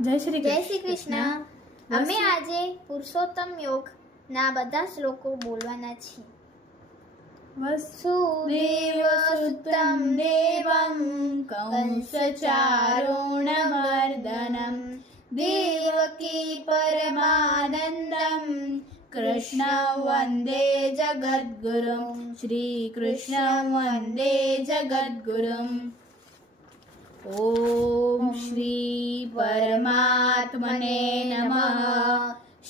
જય શ્રી કૃષ્ણ. અમે આજે પુરુષોત્તમ યોગ ના બધા શ્લોકો બોલવાના છીએ. વસુદેવસુતં દેવં કંસચારુણમર્દનમ દેવકી પરમાનંદમ કૃષ્ણ વંદે જગદ્ગુરું શ્રી કૃષ્ણ વંદે જગદ્ગુરું. ઓમ શ્રી પરમાત્મને નમઃ.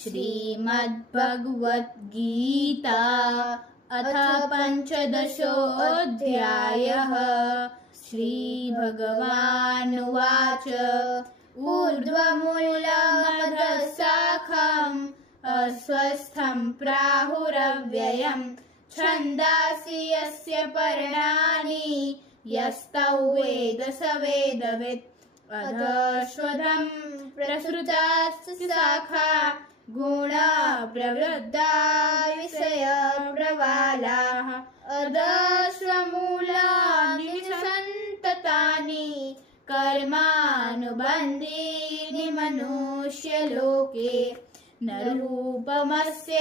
શ્રીમદ્ભગવદ્ ગીતા અથ પંચદશોऽધ્યાયः. શ્રી ભગવાનુવાચ ऊर्ध्वमूलमधःशाखम् अस्वस्थं प्राहुरव्ययम् छन्दांसि यस्य पर्णानि यस्तौ वेद स वेदवित्. अधश्वधं प्रसृतास्तु शाखा गुणा प्रवृद्धा विषयप्रवालाः. अधश्वमूलानि सन्ततानि कर्मानुबन्धीनि मनुष्यलोके. न रूपमस्य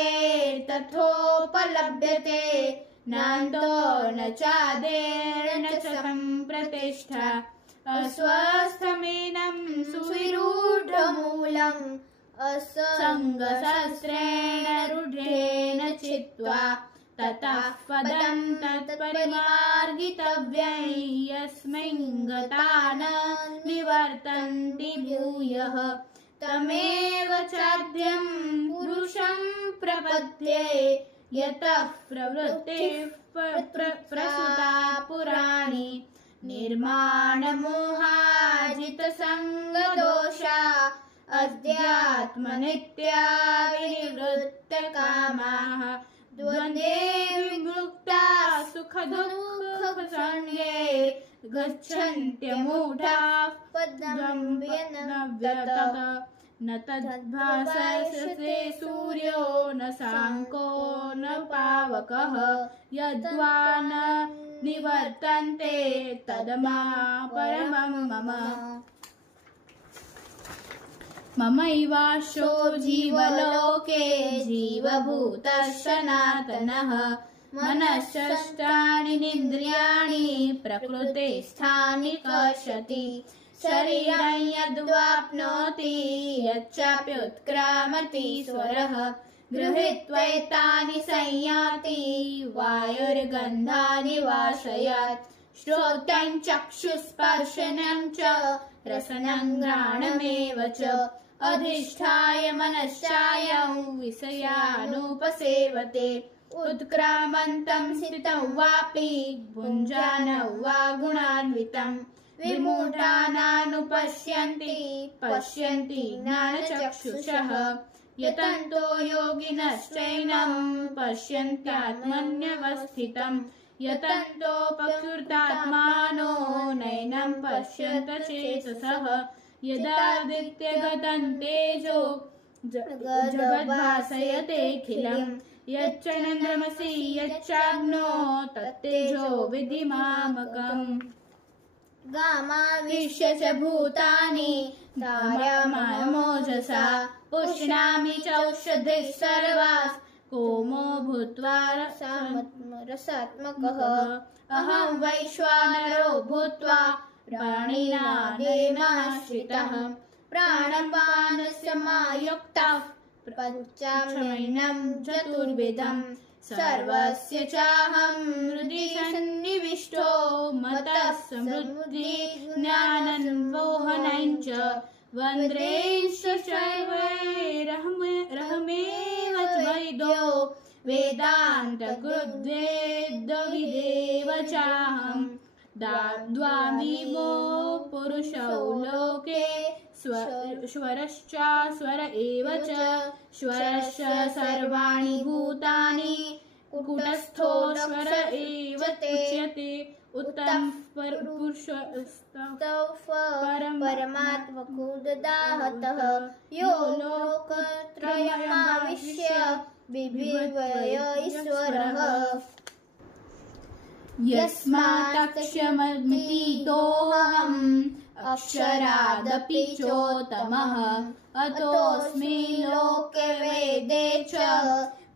तथोपलभ्यते नान्तो न चादिर्न च सम्प्रतिष्ठा. अस्वस्थमेनं सुविरूढमूलम् असङ्गशस्त्रेण रूढेन चित्वा ततः पदं तत्परिमार्गितव्यं यस्मिन् गता न निवर्तन्ति भूयः. तमेव चाद्यं पुरुषं प्रपद्ये यतः प्रवृत्तिः प्रसृता पुराणी. निर्माणमोहाजितसङ्गदोषा अध्यात्मनित्या विनिवृत्तकामाः. द्वन्द्वे विमुक्ता सुखदुःखसंज्ञे गच्छन्त्यमूढाः पदं व्यनव्यतः. न तद्भासते सूर्यो न शाङ्को न पावकः यद्वा न निवर्तन्ते तदमा परमं मम. ममैवाशो जीवलोके जीवभूतः सनातनः. मनश्चष्टानीन्द्रियाणि प्रकृतिस्थानि कर्षति. शरीरं यद्वाप्नोति यच्चाप्युत्क्रामतीश्वरः. गृहीत्वैतानि संयाति वायुर्गन्धानि वाशयात्. श्रोत्रं चक्षुस्पर्शनं च रसनं घ्राणमेव च. अधिष्ठाय मनश्चायं विषयानुपसेवते. उत्क्रामन्तं स्थितं वापि भुञ्जानं वा गुणान्वितं. विमूढानानुपश्यन्ति पश्यन्ति ज्ञानचक्षुषः. यतन्तो योगिनश्चैनं पश्यन्त्यात्मन्यवस्थितं. यतन्तोपकृतात्मानो नैनं पश्यन्त चेतसः. यदादित्यगतं तेजो जगद्भासयतेऽखिलम्. यच्चन्द्रमसि यच्चाग्नो तत्तेजो विद्धि मामकम्. गामाविश्य च भूतानि धारयामानमोजसा. पुष्णामि चौषधिः सर्वाः कोमो भूत्वा रसात्मकः. अहं वैश्वानरो भूत्वा प्राणिनादेमाश्रितः. प्राणपानसमायुक्तः पञ्चमैनं चतुर्विधम्. सर्वस्य चाहं हृदि सन्निविष्टो मतः समृद्धि ज्ञानन्मोहनं च. वन्द्रेश्च चैवैरहमेव वैदो वेदान्तकृद्वेदविदेव चाहम्. द्वामिमो पुरुषौ लोके स्वरश्चास्वर एव च. स्वरश्च सर्वाणि भूतानि कूटस्थोऽस्वर एव उच्यते. उत्तम परमात्मकुदाहतः यो लोकत्रयमाविश्य बिभर्वय ईश्वरः. यस्मात्क्षममितीतोऽहम् अक्षरादपि चोत्तमः अतोऽस्मि लोके वेदे च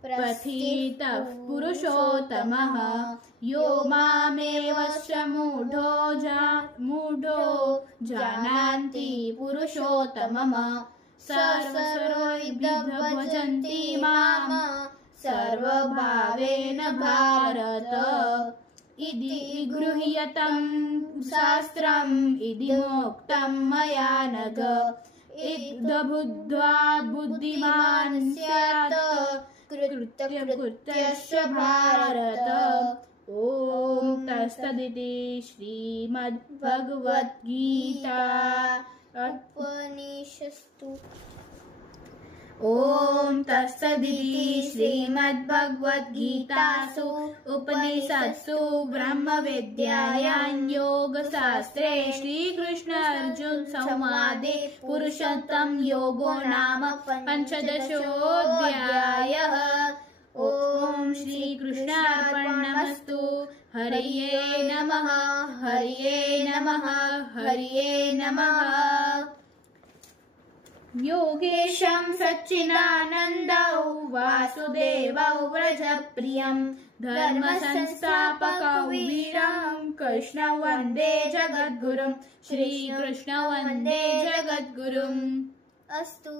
प्रथितः पुरुषोत्तमः यो मामेव च मूढो जानाति पुरुषोत्तमम् सर्वैर्विद् भजन्ति माम् सर्वभावेन भारत इति गृह्यतं शास्त्रम् इति मोक्तं मया नघ इदबुद्ध्वा बुद्धिमान् स्यात् कृत्यकृत्यश्च भारत। ॐ तत्सदिति श्रीमद्भगवद्गीता उपनिषत्सु ॐ तत्सदिति श्रीमद्भगवद्गीतासु उपनिषत्सु ब्रह्मविद्यायां योगशास्त्रे श्रीकृष्ण अर्जुन संवादे पुरुषोत्तम योगो नाम पंचदशोऽध्यायः। ॐ श्रीकृष्णार्पणमस्तु। हरये नमः हरये नमः हरये नमः। योगेशं सच्चिदानन्दौ वासुदेवौ व्रजप्रियं धर्मसंस्थापकौ वीरं कृष्णं वन्दे जगद्गुरुं। श्रीकृष्ण वन्दे जगद्गुरुम्। अस्तु।